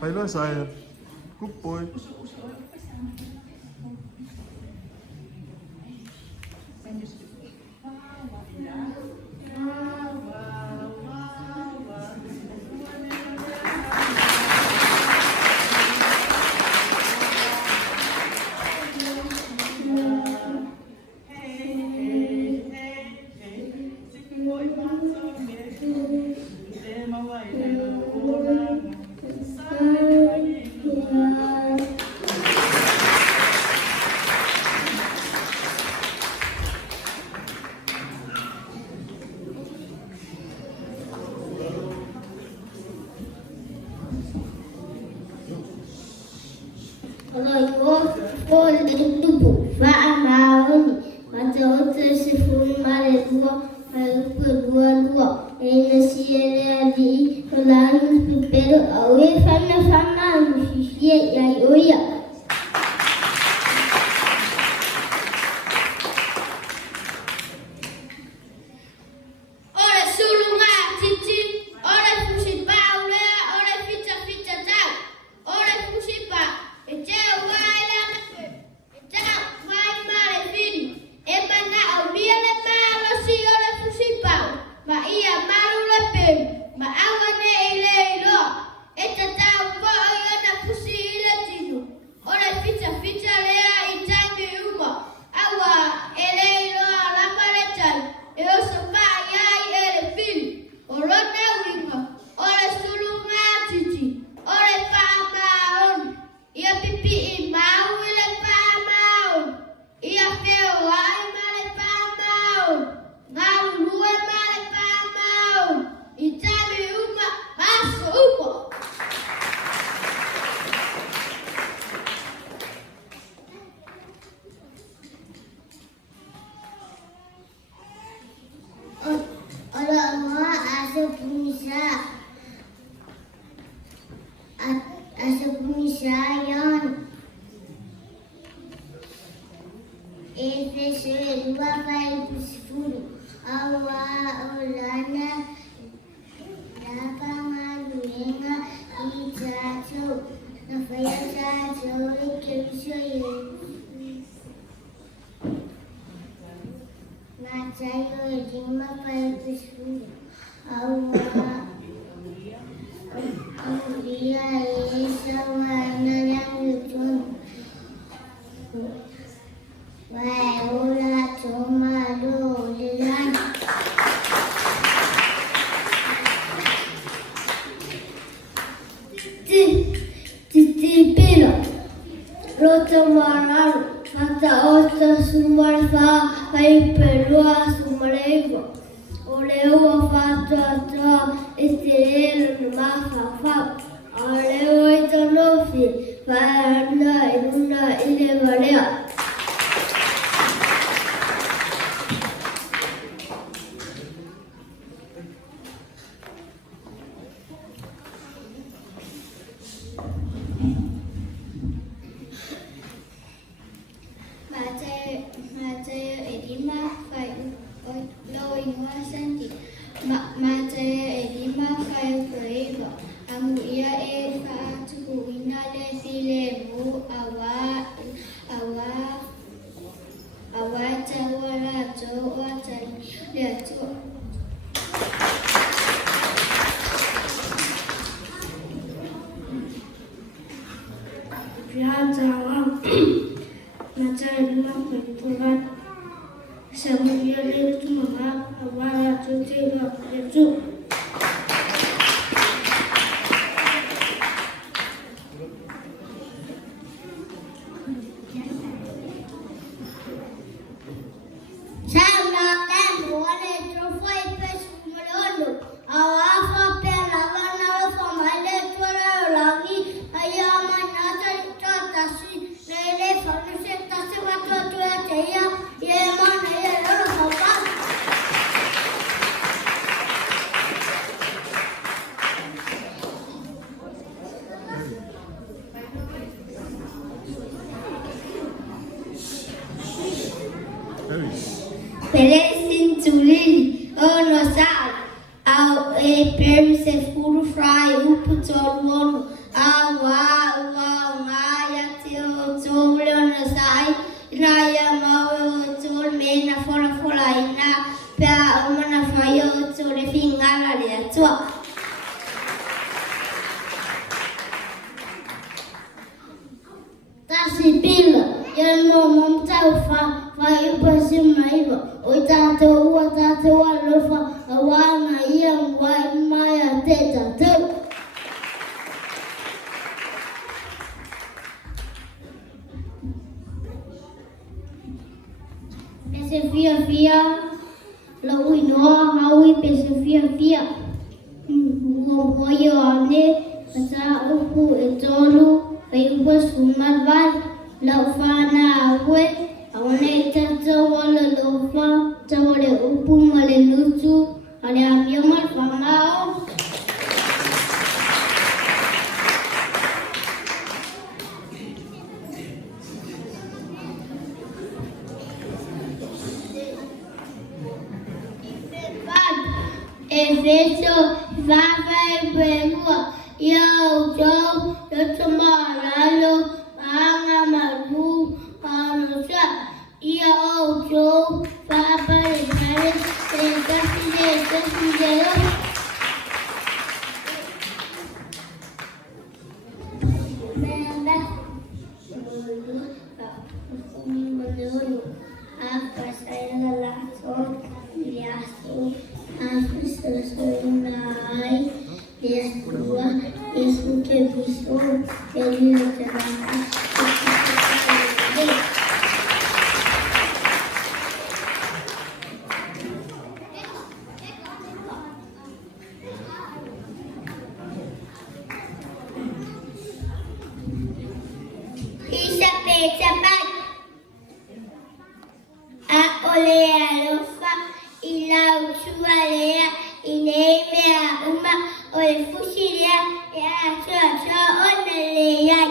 Phải nói sai cúp bôi. Lotu mararu, hata ota sumarfa, paiperua sumarevo. Oleo fato ato, estelero no mafafa. Oleo itanofi, farana inuna ile varea. Perecem tulili, onosal, ao perse furu frai, uputor wono, ao sibila yano momtaufa faipa simaiva oitato alofa awana yang maya teta tu. Pese fia lau inoa hawi pese fia Ngoyo ane kasa upu etolu kaiwa sumalvan laufana awe awane tata wala laufa tawale upu male lutu ale apiamal fangao. Efeso vava e benua yo tomaralo anga maru anosa yo papa e pare e caside Benda Mulu apa saya langsung liasu Sesuai Yesus Yesus kebisu jadi terang. Cepat a oleh alofa ilau sualea inemea uma oleh fusilia ya so oneleyan.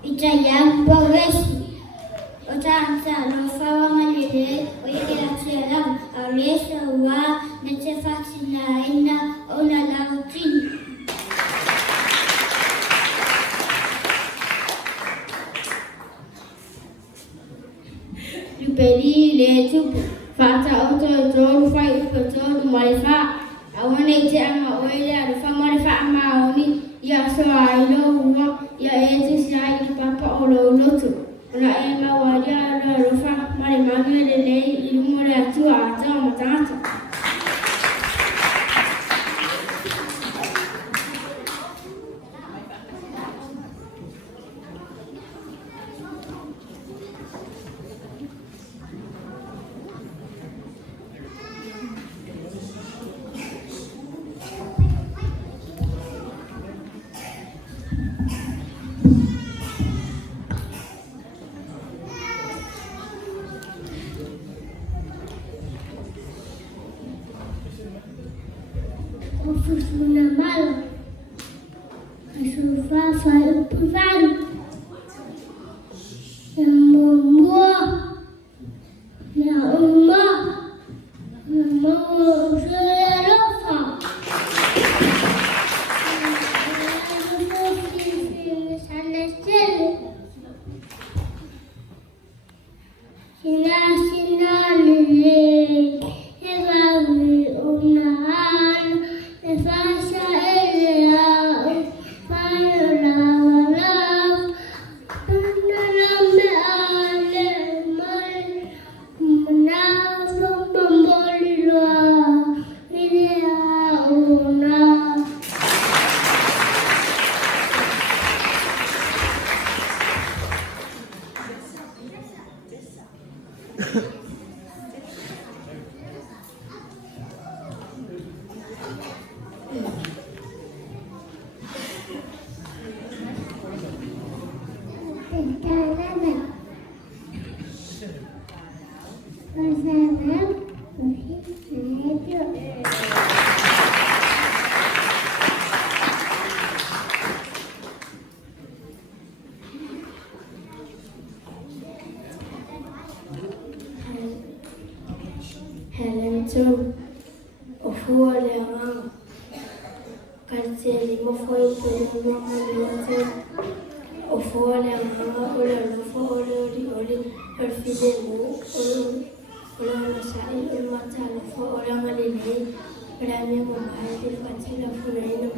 Ijayang progresi Otansa lofa wangalide oyelatsialam alesa wa netefasina ina ona lautin. Lupeli letu fata oto fai ukoto malifa awane te ama oile alufa malifa ama oni ya so ailo wa ya eti sai papa olo lotu. Ora ema wadia ora rufa mari mami lele ilumore atu ata matata. Una mala, su fafa el pulvar, el momo, la umma, el momo se rofa. Sina lele, eva una Fasa elea, fire love, naname ale mal, manalo mambolilwa, ilea una. Helen too, of who are the around. Canceli, mo foi o water, of who are the around, or the fidel, or Amata for Ramalini, but I am a mobile, but I feel a full of